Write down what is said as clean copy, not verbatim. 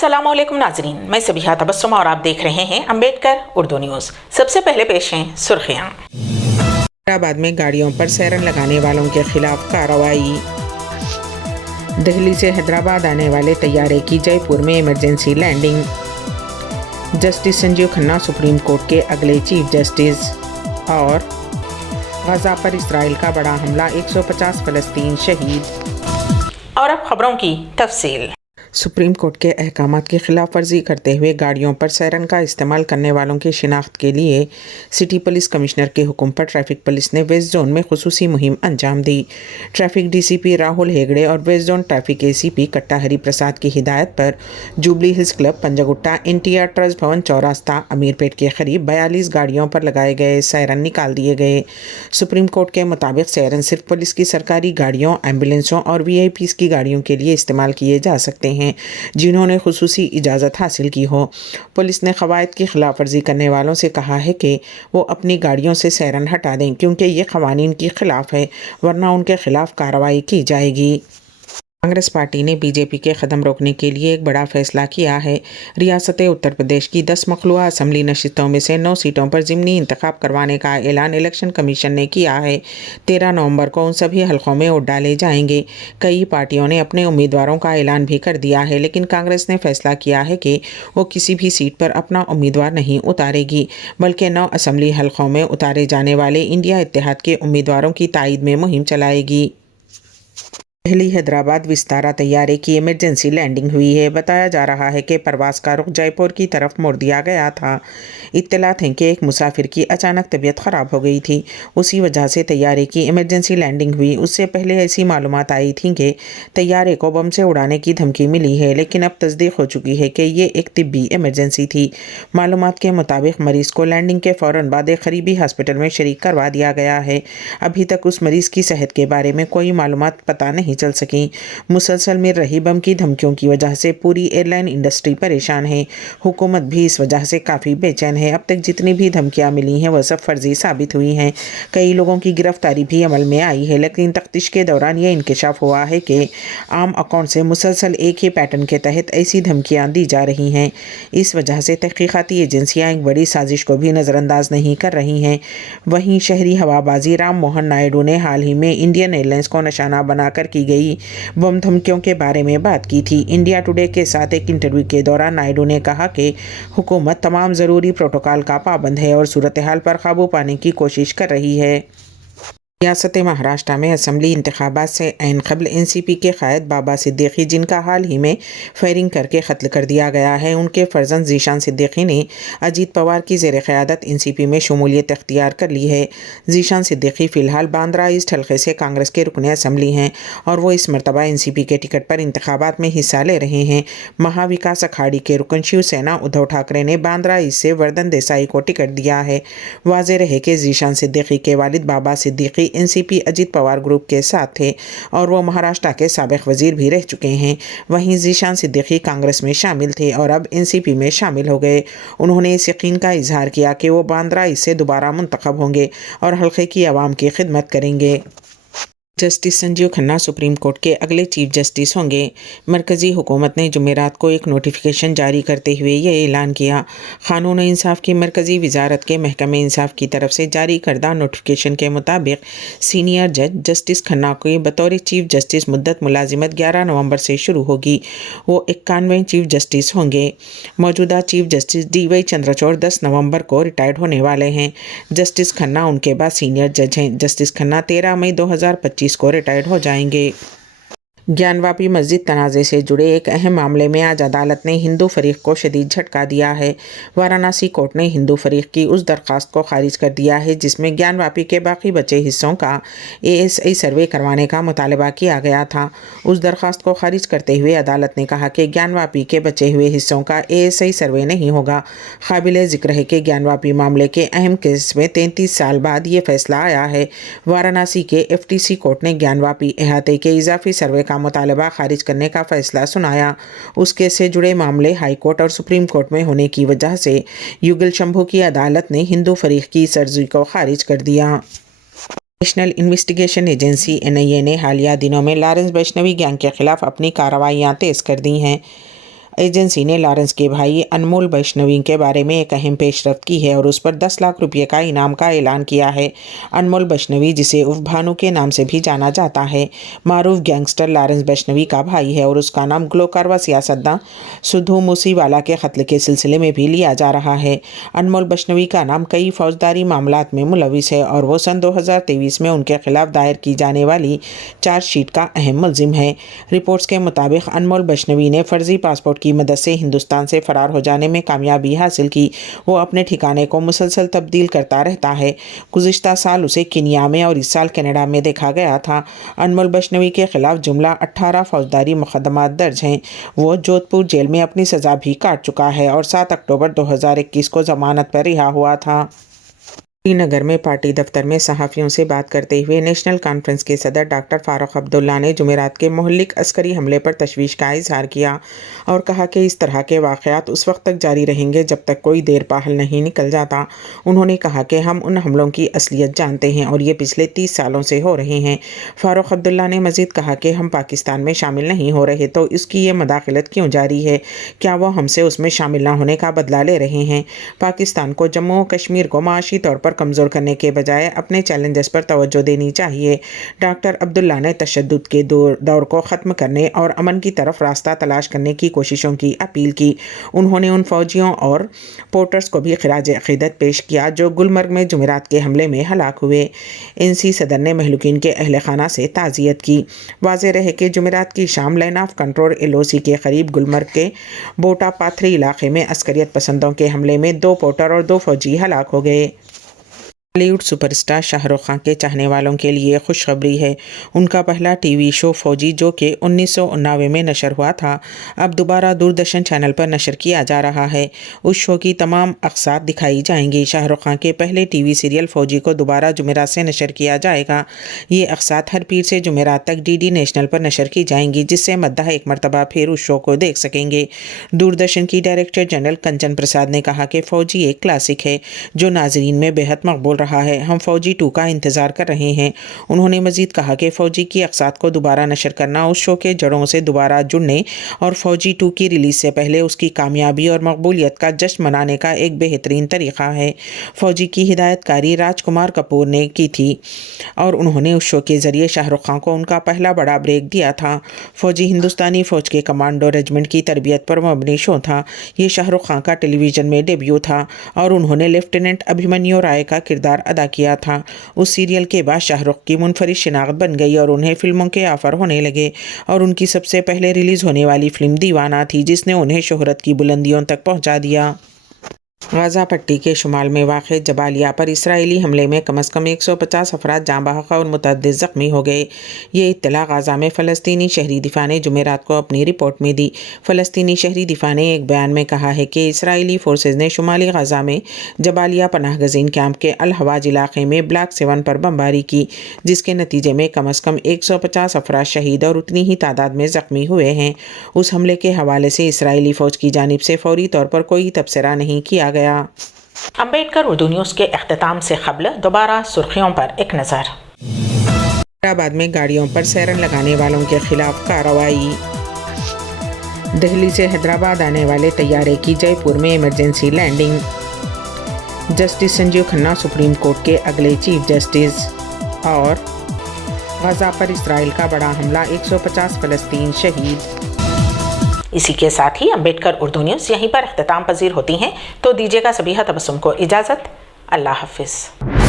अस्सलामुअलैकुम नाजरीन, मैं सबिहा तबस्सुम और आप देख रहे हैं अम्बेडकर उर्दू न्यूज़। सबसे पहले पेश हैं सुर्खियाँ। हैदराबाद में गाड़ियों पर सायरन लगाने वालों के खिलाफ कार्रवाई। दिल्ली से हैदराबाद आने वाले तैयारे की जयपुर में emergency landing. Justice Sanjiv Khanna supreme court के अगले चीफ जस्टिस। और गजा पर इसराइल का बड़ा हमला, 150 फलस्तीन शहीद। और अब खबरों की तफसील। सुप्रीम कोर्ट के अहकामात की खिलाफ वर्जी करते हुए गाड़ियों पर सायरन का इस्तेमाल करने वालों की शिनाख्त के लिए सिटी पुलिस कमिश्नर के हुक्म पर ट्रैफिक पुलिस ने वेस्ट जोन में खुसूसी मुहिम अंजाम दी। ट्रैफिक डीसीपी राहुल हेगड़े और वेस्ट जोन ट्रैफिक एसीपी कट्टा हरी प्रसाद की हिदायत पर jubilee hills club, Panjagutta, NTR trust भवन चौरास्ता, अमीरपेट के करीब 42 गाड़ियों पर लगाए गए सायरन निकाल दिए गए। सुप्रीम कोर्ट के मुताबिक सायरन सिर्फ पुलिस की सरकारी गाड़ियों, एम्बुलेंसों और वीआईपीज़ की गाड़ियों के लिए इस्तेमाल किए जा सकते हैं जिन्होंने खुसूसी इजाज़त हासिल की हो। पुलिस ने क़वायद की खिलाफ वर्जी करने वालों से कहा है कि वो अपनी गाड़ियों से सायरन हटा दें क्योंकि ये क़वानीन के ख़िलाफ़ है, वरना उनके ख़िलाफ़ कार्रवाई की जाएगी। कांग्रेस पार्टी ने बीजेपी के कदम रोकने के लिए एक बड़ा फैसला किया है। रियासत उत्तर प्रदेश की 10 मखलूआ असम्बली नशिस्तों में से 9 सीटों पर ज़िमनी इंतखाब करवाने का ऐलान इलेक्शन कमीशन ने किया है। 13 नवंबर को उन सभी हलकों में वोट डाले जाएंगे। कई पार्टियों ने अपने उम्मीदवारों का ऐलान भी कर दिया है, लेकिन कांग्रेस ने फैसला किया है कि वो किसी भी सीट पर अपना उम्मीदवार नहीं उतारेगी, बल्कि 9 असम्बली हलकों में उतारे जाने वाले इंडिया इत्तेहाद के उम्मीदवारों की तायद में मुहिम चलाएगी। दिल्ली हैदराबाद विस्तारा तैयारे की इमरजेंसी लैंडिंग हुई है। बताया जा रहा है कि परवाज का रुख जयपुर की तरफ मोड़ दिया गया था। इत्तलात है कि एक मुसाफिर की अचानक तबीयत ख़राब हो गई थी, उसी वजह से तैयारे की इमरजेंसी लैंडिंग हुई। उससे पहले ऐसी मालूमात आई थी कि तैयारे को बम से उड़ाने की धमकी मिली है, लेकिन अब तस्दीक हो चुकी है कि ये एक तिब्बी इमरजेंसी थी। मालूमात के मुताबिक मरीज़ को लैंडिंग के फ़ौरन बाद एक करीबी हॉस्पिटल में शरीक करवा दिया गया है। अभी तक उस मरीज़ की सेहत के बारे में कोई मालूमात पता नहीं चल सकी। मुसलसल मिल रही बम की धमकियों की वजह से पूरी एयरलाइन इंडस्ट्री परेशान है। हुकूमत भी इस वजह से काफ़ी बेचैन है। अब तक जितनी भी धमकियां मिली हैं वह सब फर्जी साबित हुई हैं। कई लोगों की गिरफ्तारी भी अमल में आई है, लेकिन तफ्तीश के दौरान यह इंकशाफ हुआ है कि आम अकाउंट से मुसलसल एक ही पैटर्न के तहत ऐसी धमकियाँ दी जा रही हैं। इस वजह से तहकीकाती एजेंसियाँ एक बड़ी साजिश को भी नज़रअंदाज नहीं कर रही हैं। वहीं शहरी हवाबाजी राम मोहन नायडू ने हाल ही में इंडियन एयरलाइंस को निशाना बनाकर की गई बम धमकियों के बारे में बात की थी। इंडिया टुडे के साथ एक इंटरव्यू के दौरान नायडू ने कहा कि हुकूमत तमाम ज़रूरी प्रोटोकॉल का पाबंद है और सूरत हाल पर काबू पाने की कोशिश कर रही है। रियासत महाराष्ट्र में असम्बली इंतखाबात से ऐन क़ब्ल एनसीपी के क़ायद बाबा सिद्दीकी, जिनका हाल ही में फायरिंग करके कत्ल कर दिया गया है, उनके फर्जंद ज़ीशान सिद्दीकी ने अजीत पवार की ज़ेर क़यादत एनसीपी में शमूलियत इख्तियार कर ली है। ज़ीशान सिद्दीकी फ़िलहाल बांद्रा ईस्ट हल्के से कांग्रेस के रुकन असम्बली हैं और वो इस मरतबा एनसीपी के टिकट पर इंतखाबात में हिस्सा ले रहे हैं। महाविकास अखाड़ी के रुकन शिवसेना उद्धव ठाकरे ने बांद्रा ईस्ट से वर्धन देसाई को टिकट दिया है। वाज़ेह रहे कि ज़ीशान सिद्दीकी के वालिद बाबा सिद्दीकी एनसीपी अजीत पवार ग्रुप के साथ थे और वो महाराष्ट्र के साबिक़ वज़ीर भी रह चुके हैं। वहीं ज़ीशान सिद्दीकी कांग्रेस में शामिल थे और अब एनसीपी में शामिल हो गए। उन्होंने इस यकीन का इजहार किया कि वो बांद्रा इससे दोबारा मुंतखब होंगे और हल्के की आवाम की खिदमत करेंगे। Justice Sanjiv Khanna supreme court के अगले चीफ जस्टिस होंगे। मरकज़ी हुकूमत ने जुमेरात को एक नोटिफिकेशन जारी करते हुए यह ऐलान किया। क़ानून और इंसाफ की मरकज़ी वजारत के महकमे इंसाफ की तरफ से जारी करदा नोटिफिकेशन के मुताबिक सीनियर जज जस्टिस खन्ना की बतौर चीफ जस्टिस मुद्दत मुलाजिमत 11 नवंबर से शुरू होगी। वो 91वें चीफ जस्टिस होंगे। मौजूदा चीफ जस्टिस DY चंद्रचूड़ 10 नवंबर को रिटायर्ड होने वाले हैं। जस्टिस खन्ना उनके बाद सीनियर जज हैं। जस्टिस खन्ना 13 मई 2025 को रिटायर्ड हो जाएंगे। ज्ञानवापी मस्जिद तनाज़े से जुड़े एक अहम मामले में आज अदालत ने हिंदू फरीक को शदीद झटका दिया है। वाराणसी कोर्ट ने हिंदू फरीक की उस दरख्वास्त को खारिज कर दिया है जिसमें ज्ञानवापी के बाकी बचे हिस्सों का ASI सर्वे करवाने का मुतालबा किया गया था। उस दरख्वास्त को खारिज करते हुए अदालत ने कहा कि ज्ञानवापी के बचे हुए हिस्सों का ASI सर्वे नहीं होगा। काबिल ज़िक्र है कि ज्ञानवापी मामले के अहम केस में 33 साल बाद ये फैसला आया है। वाराणसी के FTC कोर्ट ने ज्ञानवापी अहाते के इजाफी सर्वे का मुतालबा खारिज करने का फैसला सुनाया। उस केस से जुड़े मामले हाई कोर्ट और सुप्रीम कोर्ट में होने की वजह से युगल शंभू की अदालत ने हिंदू फरीक की इस अर्जी को खारिज कर दिया। नेशनल इन्वेस्टिगेशन एजेंसी NIA ने हालिया दिनों में लॉरेंस वैष्णवी गैंग के खिलाफ अपनी कार्रवाइयाँ तेज़ कर दी हैं। एजेंसी ने लॉरेंस के भाई अनमोल वैष्णवी के बारे में एक अहम पेशरफ्त की है और उस पर 10 लाख रुपये का इनाम का ऐलान किया है। अनमोल वैष्णवी, जिसे उर्फ भानु के नाम से भी जाना जाता है, मारूफ गैंगस्टर लॉरेंस वैष्णवी का भाई है और उसका नाम ग्लोकार व सियासतदान सुधू मूसीवाला के कत्ल के सिलसिले में भी लिया जा रहा है। अनमोल वैष्णवी का नाम कई फौजदारी मामलात में मुलविस है और वो सन 2023 में उनके खिलाफ दायर की जाने वाली चार्जशीट का अहम मुलजिम है। रिपोर्ट्स के मुताबिक अनमोल वैष्णवी ने फर्जी पासपोर्ट की मदद से हिंदुस्तान से फरार हो जाने में कामयाबी हासिल की। वो अपने ठिकाने को मुसलसल तब्दील करता रहता है। गुज़िश्ता साल उसे किनिया में और इस साल कनाडा में देखा गया था। अनमोल वैष्णवी के खिलाफ जुमला 18 फौजदारी मुकदमात दर्ज हैं। वो जोधपुर जेल में अपनी सज़ा भी काट चुका है और 7 अक्टूबर 2021 को जमानत पर रिहा हुआ था। श्रीनगर में पार्टी दफ्तर में सहाफ़ियों से बात करते हुए नेशनल कॉन्फ्रेंस के सदर डॉक्टर फारूक अब्दुल्ला ने जुमेरात के मुहल्लिक अस्करी हमले पर तशवीश का इजहार किया और कहा कि इस तरह के वाक़यात उस वक्त तक जारी रहेंगे जब तक कोई देर पाहल नहीं निकल जाता। उन्होंने कहा कि हम उन हमलों की असलियत जानते हैं और ये पिछले 30 सालों से हो रहे हैं। फारूक अब्दुल्ला ने मज़ीद कहा कि हम पाकिस्तान में शामिल नहीं हो रहे तो इसकी ये मदाखलत क्यों जारी है? क्या वो हमसे उसमें शामिल न होने का बदला ले रहे हैं? पाकिस्तान को जम्मू कश्मीर को माशी तौर पर कमज़ोर करने के बजाय अपने चैलेंजेस पर तवज्जो देनी चाहिए। डॉक्टर अब्दुल्ला ने तशद्दुद के दौर को ख़त्म करने और अमन की तरफ रास्ता तलाश करने की कोशिशों की अपील की। उन्होंने उन फौजियों और पोर्टर्स को भी खिराज अक़ीदत पेश किया जो गुलमर्ग में जुमेरात के हमले में हलाक हुए। NC सदर ने महलूकीन के अहल खाना से ताज़ियत की। वाज़ेह रहे कि जुमेरात की शाम लाइन ऑफ कंट्रोल LOC के करीब गुलमर्ग के बोटा पाथरी इलाके में अस्करियत पसंदों के हमले में 2 पोर्टर और 2 फौजी हलाक हो गए। बॉलीवुड सुपरस्टार शाहरुख खान के चाहने वालों के लिए खुशखबरी है। उनका पहला टीवी शो फौजी, जो कि 1999 में नशर हुआ था, अब दोबारा दूरदर्शन चैनल पर नशर किया जा रहा है। उस शो की तमाम अक़सात दिखाई जाएंगी। शाहरुख खान के पहले टीवी सीरियल फौजी को दोबारा जुमेरात से नशर किया जाएगा। ये अक़सात हर पीर से जुमेरात तक DD नेशनल पर नशर की जाएंगी, जिससे मद्दाह एक मरतबा फिर उस शो को देख सकेंगे। दूरदर्शन की डायरेक्टर जनरल कंचन प्रसाद ने कहा कि फौजी एक क्लासिक है जो नाजरीन में बेहद मकबूल रहा है। हम फौजी 2 का इंतज़ार कर रहे हैं। उन्होंने मज़ीद कहा कि फौजी की अक़सात को दोबारा नशर करना उस शो के जड़ों से दोबारा जुड़ने और फौजी 2 की रिलीज़ से पहले उसकी कामयाबी और मकबूलियत का जश्न मनाने का एक बेहतरीन तरीक़ा है। फौजी की हिदायतकारी राजकुमार कपूर ने की थी और उन्होंने उस शो के ज़रिए शाहरुख खान को उनका पहला बड़ा ब्रेक दिया था। फौजी हिंदुस्तानी फ़ौज के कमांडो रेजिमेंट की तरबियत पर मबनी शो था। ये शाहरुख खान का टेलीविज़न में डेब्यू था और उन्होंने लेफ्टिनेंट अभिमन्यु राय का किरदार अदा किया था। उस सीरियल के बाद शाहरुख की मुनफरिद शिनाख्त बन गई और उन्हें फिल्मों के ऑफ़र होने लगे और उनकी सबसे पहले रिलीज़ होने वाली फिल्म दीवाना थी, जिसने उन्हें शोहरत की बुलंदियों तक पहुंचा दिया। गाज़ा पट्टी के शुमाल में वाक़ जबालिया पर इसराइली हमले में कम अज़ कम 150 अफराद जाँ बहक और मुतअद्दिद ज़ख्मी हो गए। ये इत्तला गाज़ा में फ़लस्तीनी शहरी दिफ़ा ने जुमेरात को अपनी रिपोर्ट में दी। फ़लस्तीनी शहरी दिफ़ा ने एक बयान में कहा है कि इसराइली फ़ोर्सेज़ ने शुमाली गाज़ा में जबालिया पनाह गज़ीन कैंप के अल हवाज इलाक़े में ब्लॉक 7 पर बमबारी की, जिसके नतीजे में कम अज़ कम 150 अफराद शहीद और उतनी ही तादाद में ज़ख्मी हुए हैं। उस हमले के हवाले से इसराइली फ़ौज की जानिब से फ़ौरी तौर पर कोई तबसरा नहीं किया गया। अम्बेडकर उर्दू न्यूज़ के अख्तिताम से क़ब्ल दोबारा सुर्खियों पर एक नज़र। हैदराबाद में गाड़ियों पर सायरन लगाने वालों के खिलाफ कार्रवाई। दिल्ली से हैदराबाद आने वाले तैयारे की जयपुर में emergency landing. Justice Sanjiv Khanna supreme court के अगले चीफ जस्टिस। और गाज़ा पर इसराइल का बड़ा हमला, 150 फ़लस्तीन शहीद। इसी के साथ ही अम्बेडकर उर्दू न्यूज़ यहीं पर अख्तिताम पजीर होती हैं। तो दीजिएगा सबीहा तबस्सुम को इजाज़त। अल्लाह हाफ़िज़।